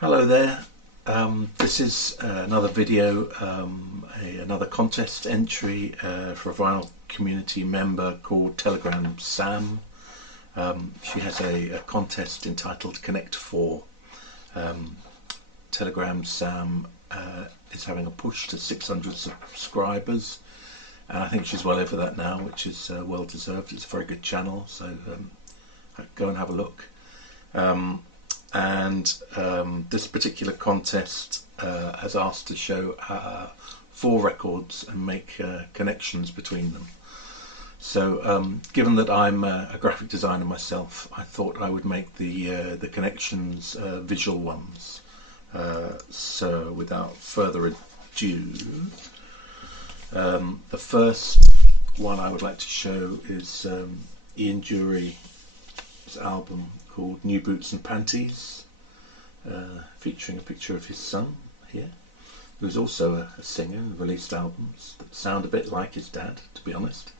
Hello there. This is another video, another contest entry for a vinyl community member called Telegram Sam. She has a contest entitled Connect 4. Telegram Sam is having a push to 600 subscribers, and I think she's well over that now, which is well deserved. It's a very good channel, so go and have a look. This particular contest has asked to show 4 records and make connections between them. So given that I'm a graphic designer myself, I thought I would make the connections visual ones. So without further ado, the first one I would like to show is Ian Dury's album called New Boots and Panties, featuring a picture of his son here, who's also a singer and released albums that sound a bit like his dad, to be honest.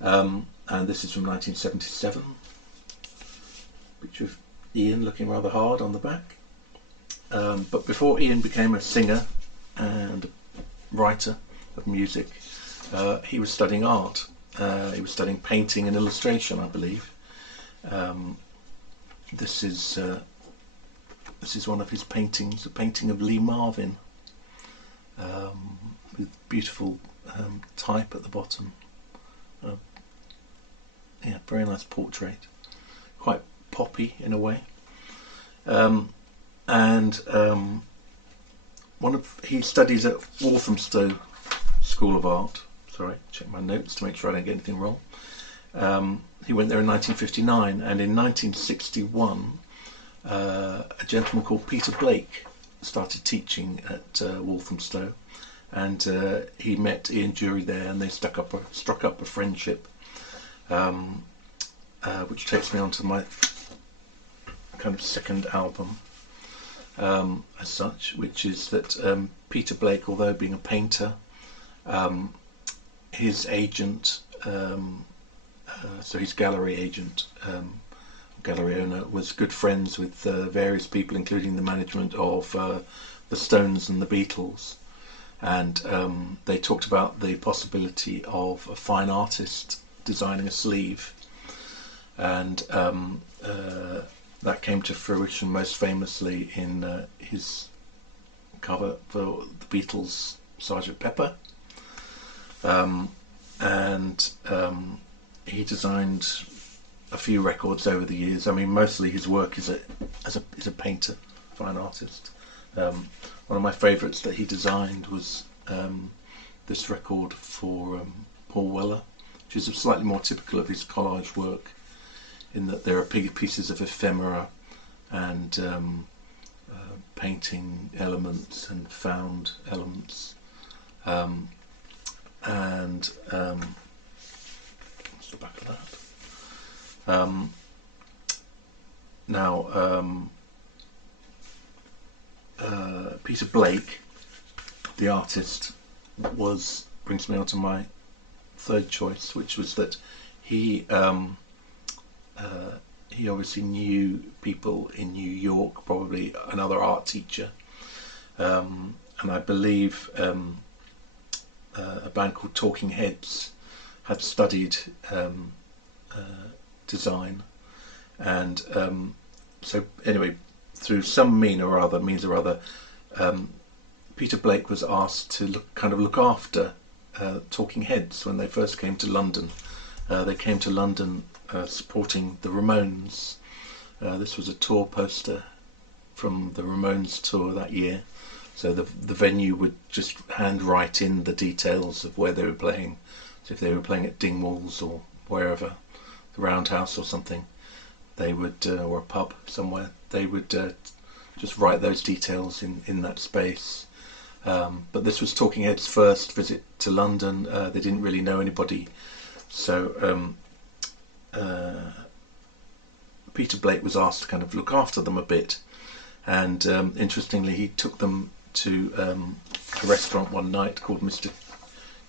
And this is from 1977. Picture of Ian looking rather hard on the back. But before Ian became a singer and writer of music, he was studying art. He was studying painting and illustration, I believe. This is one of his paintings, a painting of Lee Marvin, with beautiful type at the bottom. Yeah, very nice portrait, quite poppy in a way. He studies at Walthamstow School of Art. Sorry, check my notes to make sure I don't get anything wrong. He went there in 1959, and in 1961 a gentleman called Peter Blake started teaching at Walthamstow, and he met Ian Dury there, and they struck up a friendship, which takes me on to my kind of second album as such, which is that Peter Blake, although being a painter, his agent, so his gallery agent, gallery owner, was good friends with various people, including the management of the Stones and the Beatles, and they talked about the possibility of a fine artist designing a sleeve, and that came to fruition most famously in his cover for the Beatles' Sgt. Pepper. He designed a few records over the years. I mean, mostly his work is as a painter, fine artist. One of my favourites that he designed was this record for Paul Weller, which is slightly more typical of his collage work, in that there are pieces of ephemera and painting elements and found elements. What's the back of that? Peter Blake, the artist, brings me on to my third choice, which was that he obviously knew people in New York, probably another art teacher, and I believe a band called Talking Heads had studied design, and so anyway, through some means or other, Peter Blake was asked to look after Talking Heads when they first came to London. They came to London supporting the Ramones. This was a tour poster from the Ramones tour that year, so the venue would just handwrite in the details of where they were playing. So if they were playing at Dingwalls or wherever, the Roundhouse or something, they would, or a pub somewhere, they would just write those details in that space. But this was Talking Heads' first visit to London. They didn't really know anybody, so Peter Blake was asked to kind of look after them a bit, and interestingly, he took them to a restaurant one night called Mr.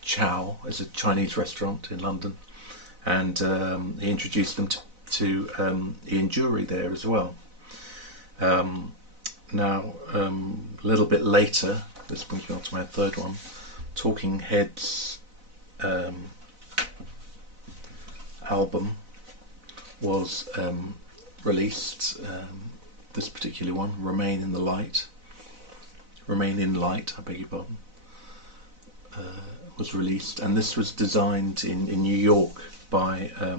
Chow. It's a Chinese restaurant in London, and he introduced them to Ian Dury there as well. Now, a little bit later, this brings me on to my third one, Talking Heads album was released. This particular one, Remain in Light, I beg your pardon, was released, and this was designed in New York by a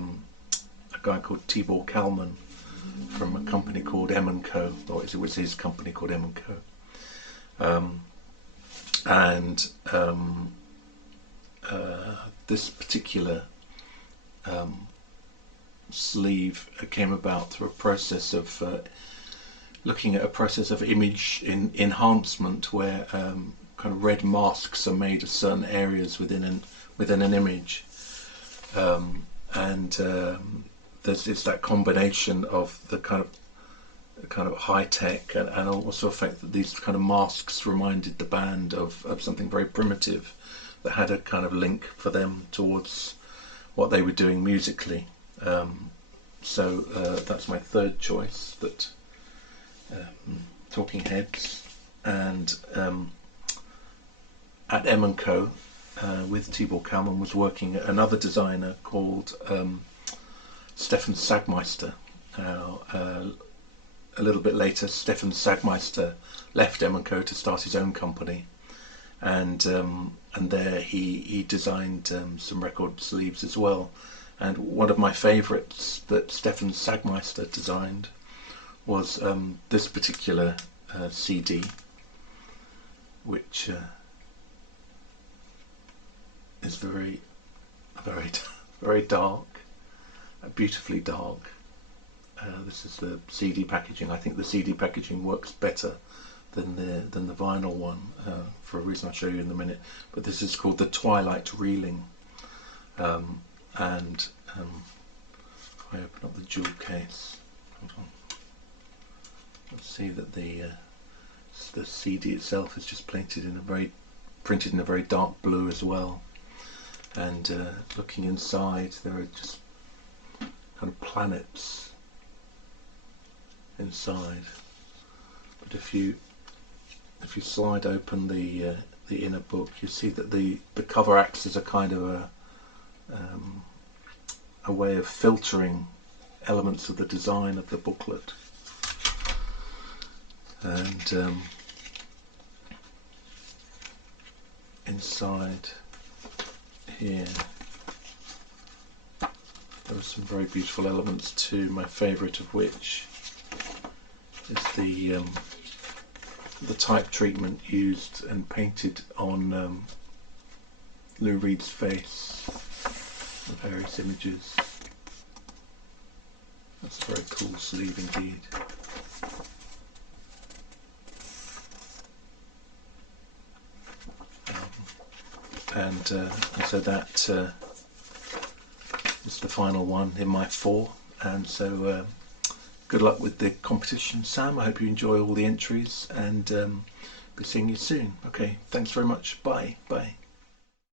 guy called Tibor Kalman from a company called M&Co, or it was his company called M&Co. This particular sleeve came about through a process of looking at a process of image enhancement, where kind of red masks are made of certain areas within an image, it's that combination of the kind of high tech and also the fact that these kind of masks reminded the band of something very primitive that had a kind of link for them towards what they were doing musically. So that's my third choice, that Talking Heads. And at M&Co, with Tibor Kalman, was working another designer called Stefan Sagmeister. A little bit later, Stefan Sagmeister left M&Co to start his own company, and there he designed some record sleeves as well. And one of my favourites that Stefan Sagmeister designed was this particular CD, which is very, very, very dark, beautifully dark. This is the CD packaging. I think the CD packaging works better than the vinyl one, for a reason I'll show you in a minute. But this is called the Twilight Reeling, and if I open up the jewel case, hold on, you'll see that the CD itself is just printed in a very dark blue as well. And looking inside, there are just kind of planets inside. But if you slide open the inner book, you see that the cover acts as a kind of a way of filtering elements of the design of the booklet. And inside here there are some very beautiful elements too, my favourite of which is the type treatment used and painted on Lou Reed's face, the various images. That's a very cool sleeve indeed. And so that is the final one in my 4. And so good luck with the competition, Sam. I hope you enjoy all the entries, and be seeing you soon. Okay, thanks very much. Bye.